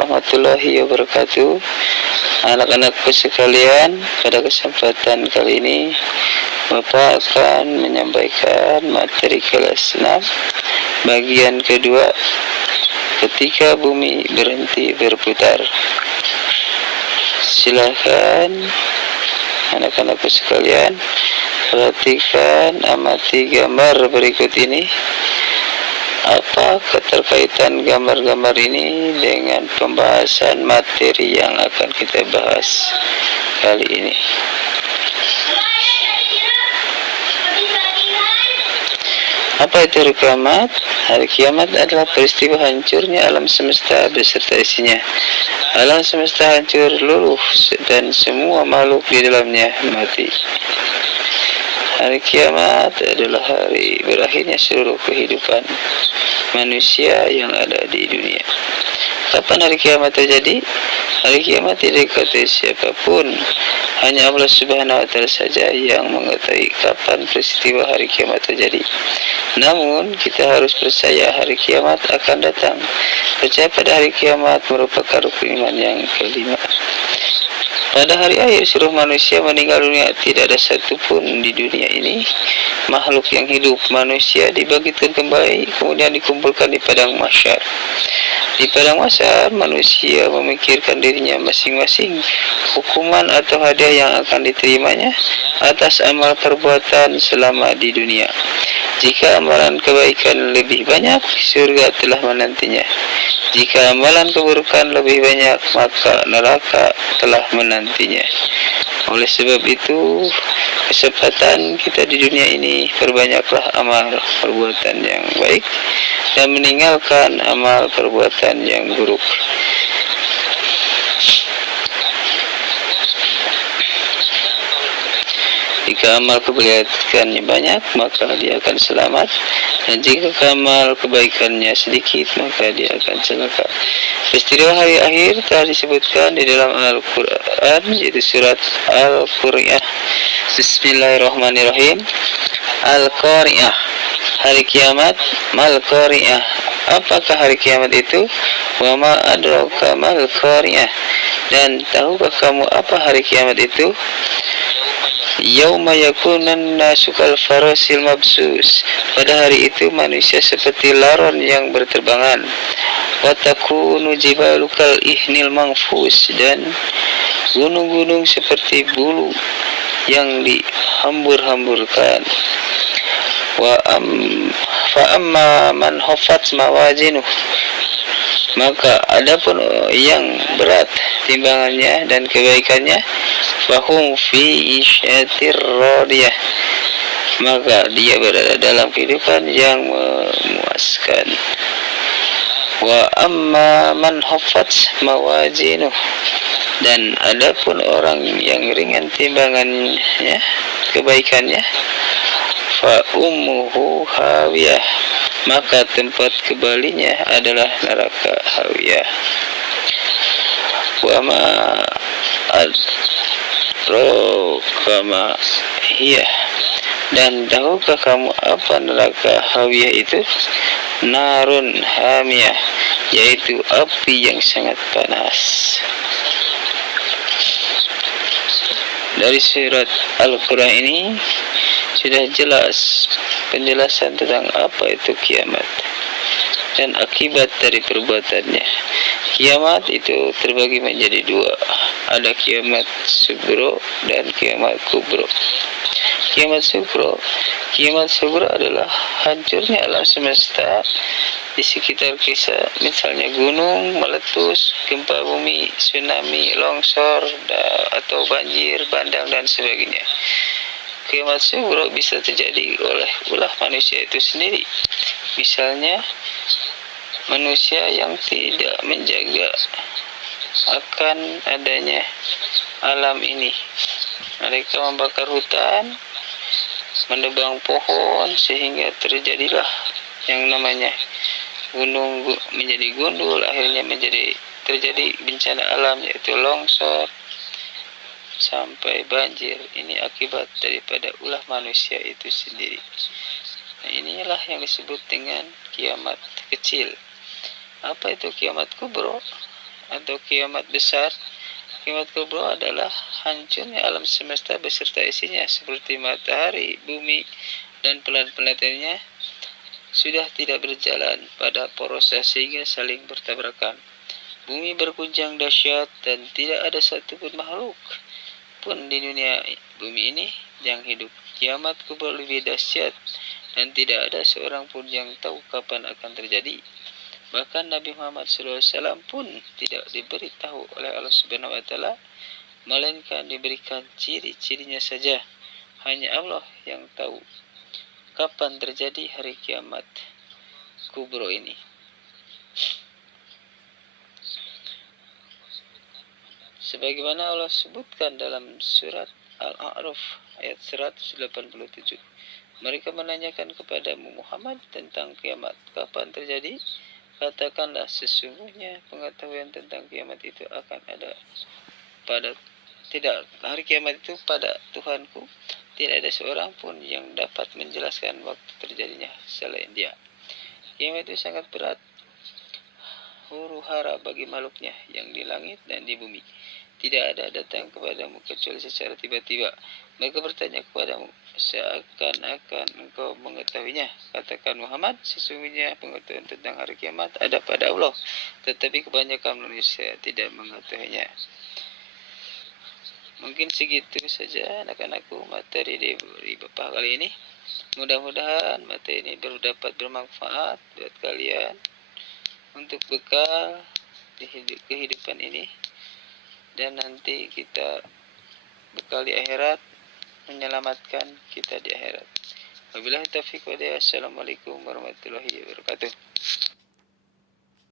warahmatullahi wabarakatuh. Anak-anakku sekalian, pada kesempatan kali ini Bapak akan menyampaikan materi kelas 6 bagian kedua, ketika bumi berhenti berputar. Silakan anak-anakku sekalian, perhatikan, amati gambar berikut ini. Apa keterkaitan gambar-gambar ini dengan pembahasan materi yang akan kita bahas kali ini? Apa itu hari kiamat? Hari kiamat adalah peristiwa hancurnya alam semesta beserta isinya. Alam semesta hancur luluh dan semua makhluk di dalamnya mati. Hari kiamat adalah hari berakhirnya seluruh kehidupan manusia yang ada di dunia. Kapan hari kiamat terjadi? Hari kiamat tidak diketahui siapapun, hanya Allah Subhanahu wa Ta'ala saja yang mengetahui kapan peristiwa hari kiamat terjadi. Namun kita harus percaya hari kiamat akan datang. Percaya pada hari kiamat merupakan rukun iman yang kelima. Pada hari akhir seluruh manusia meninggal dunia, tidak ada satupun di dunia ini makhluk yang hidup. Manusia dibangkitkan kembali, kemudian dikumpulkan di padang mahsyar. Di padang mahsyar, manusia memikirkan dirinya masing-masing, hukuman atau hadiah yang akan diterimanya atas amal perbuatan selama di dunia. Jika amalan kebaikan lebih banyak, surga telah menantinya. Jika amalan keburukan lebih banyak, maka neraka telah menantinya. Oleh sebab itu, kesempatan kita di dunia ini, perbanyaklah amal perbuatan yang baik dan meninggalkan amal perbuatan yang buruk. Jika amal kebaikannya banyak, maka dia akan selamat, dan jika amal kebaikannya sedikit, maka dia akan celaka. Peristiwa hari akhir telah disebutkan di dalam Al-Quran, yaitu surat Al-Qari'ah. Bismillahirrahmanirrahim. Al-Qari'ah, hari kiamat. Mal-Qari'ah, apakah hari kiamat itu? Wa ma adraka mal-Qari'ah, dan tahukah kamu apa hari kiamat itu? Yauma yakunan nasu kal farasil mabsus, pada hari itu manusia seperti laron yang berterbangan. Wa takunu jibalu kal ihnil manfus, dan gunung-gunung seperti bulu yang dihambur-hamburkan. Fa amma man khaffat mawazinuh, maka adapun yang berat timbangannya dan kebaikannya, fahum fi isyatir radiyah, maka dia berada dalam kehidupan yang memuaskan. Wa amma man khaffat mawazinuh, dan adapun orang yang ringan timbangannya, kebaikannya, fa ummuhu hawiyah, maka tempat kembalinya adalah neraka hawiyah. Wa ma adraka ma hiya, dan tahukah kamu apa neraka hawiyah itu? Narun hamiyah, yaitu api yang sangat panas. Dari surat Al-Quran ini sudah jelas penjelasan tentang apa itu kiamat dan akibat dari perbuatannya. Kiamat itu terbagi menjadi dua, ada kiamat sugro dan kiamat kubro. Kiamat sugro adalah hancurnya alam semesta di sekitar kita, misalnya gunung meletus, gempa bumi, tsunami, longsor, atau banjir bandang dan sebagainya. Kiamat sugro bisa terjadi oleh ulah manusia itu sendiri. Misalnya manusia yang tidak menjaga akan adanya alam ini. Mereka membakar hutan, menebang pohon, sehingga terjadilah yang namanya gunung menjadi gundul, akhirnya terjadi bencana alam, yaitu longsor sampai banjir. Ini akibat daripada ulah manusia itu sendiri. Nah, inilah yang disebut dengan kiamat kecil. Apa itu kiamat kubro? atau kiamat besar. Kiamat kubra adalah hancurnya alam semesta beserta isinya seperti matahari, bumi, dan planet-planetnya sudah tidak berjalan pada proses sehingga saling bertabrakan. Bumi berguncang dahsyat dan tidak ada satupun makhluk pun di dunia bumi ini yang hidup. Kiamat kubra lebih dahsyat dan tidak ada seorang pun yang tahu kapan akan terjadi. Bahkan Nabi Muhammad SAW pun tidak diberitahu oleh Allah Subhanahu Wa Taala, melainkan diberikan ciri-cirinya saja. Hanya Allah yang tahu kapan terjadi hari kiamat kubro ini. Sebagaimana Allah sebutkan dalam surat Al-A'raf ayat 187. Mereka menanyakan kepadamu Muhammad tentang kiamat, kapan terjadi? Katakanlah, sesungguhnya pengetahuan tentang kiamat itu akan ada pada hari kiamat itu pada Tuhanku. Tidak ada seorang pun yang dapat menjelaskan waktu terjadinya selain Dia. Kiamat itu sangat berat, huru hara bagi makhluknya yang di langit dan di bumi. Tidak ada datang kepadamu kecuali secara tiba-tiba. Mereka bertanya kepadamu, seakan-akan engkau mengetahuinya. Katakan Muhammad, sesungguhnya pengetahuan tentang hari kiamat ada pada Allah, tetapi kebanyakan manusia tidak mengetahuinya. Mungkin segitu saja anak-anakku materi dari Bapak kali ini. Mudah-mudahan materi ini dapat bermanfaat buat kalian untuk bekal di kehidupan ini, dan nanti kita bekal di akhirat, menyelamatkan kita di akhirat. Wabillahi taufiq wa hidayah. Assalamualaikum warahmatullahi wabarakatuh.